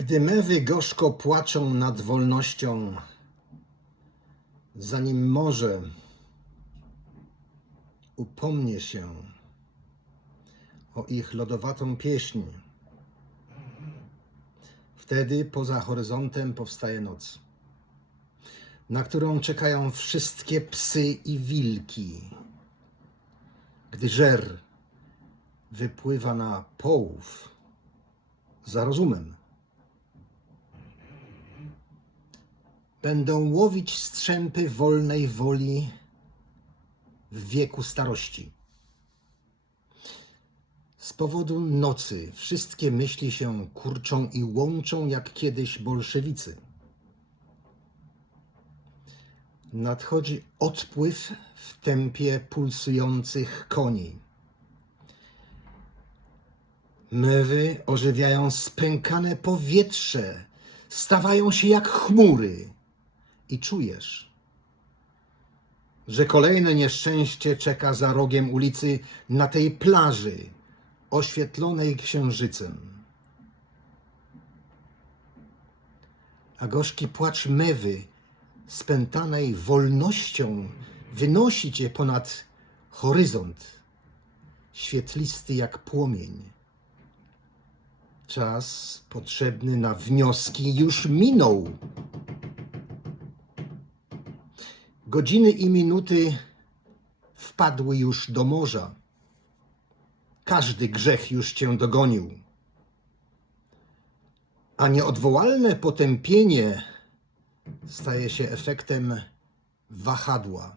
Gdy mewy gorzko płaczą nad wolnością, zanim morze upomnie się o ich lodowatą pieśń, wtedy poza horyzontem powstaje noc, na którą czekają wszystkie psy i wilki. Gdy żer wypływa na połów za rozumem. Będą łowić strzępy wolnej woli w wieku starości. Z powodu nocy wszystkie myśli się kurczą i łączą jak kiedyś bolszewicy. Nadchodzi odpływ w tempie pulsujących koni. Mewy ożywiają spękane powietrze, stawają się jak chmury i czujesz, że kolejne nieszczęście czeka za rogiem ulicy na tej plaży oświetlonej księżycem. A gorzki płacz mewy, spętanej wolnością, wynosi cię ponad horyzont, świetlisty jak płomień. Czas potrzebny na wnioski już minął. Godziny i minuty wpadły już do morza. Każdy grzech już cię dogonił. A nieodwołalne potępienie staje się efektem wahadła.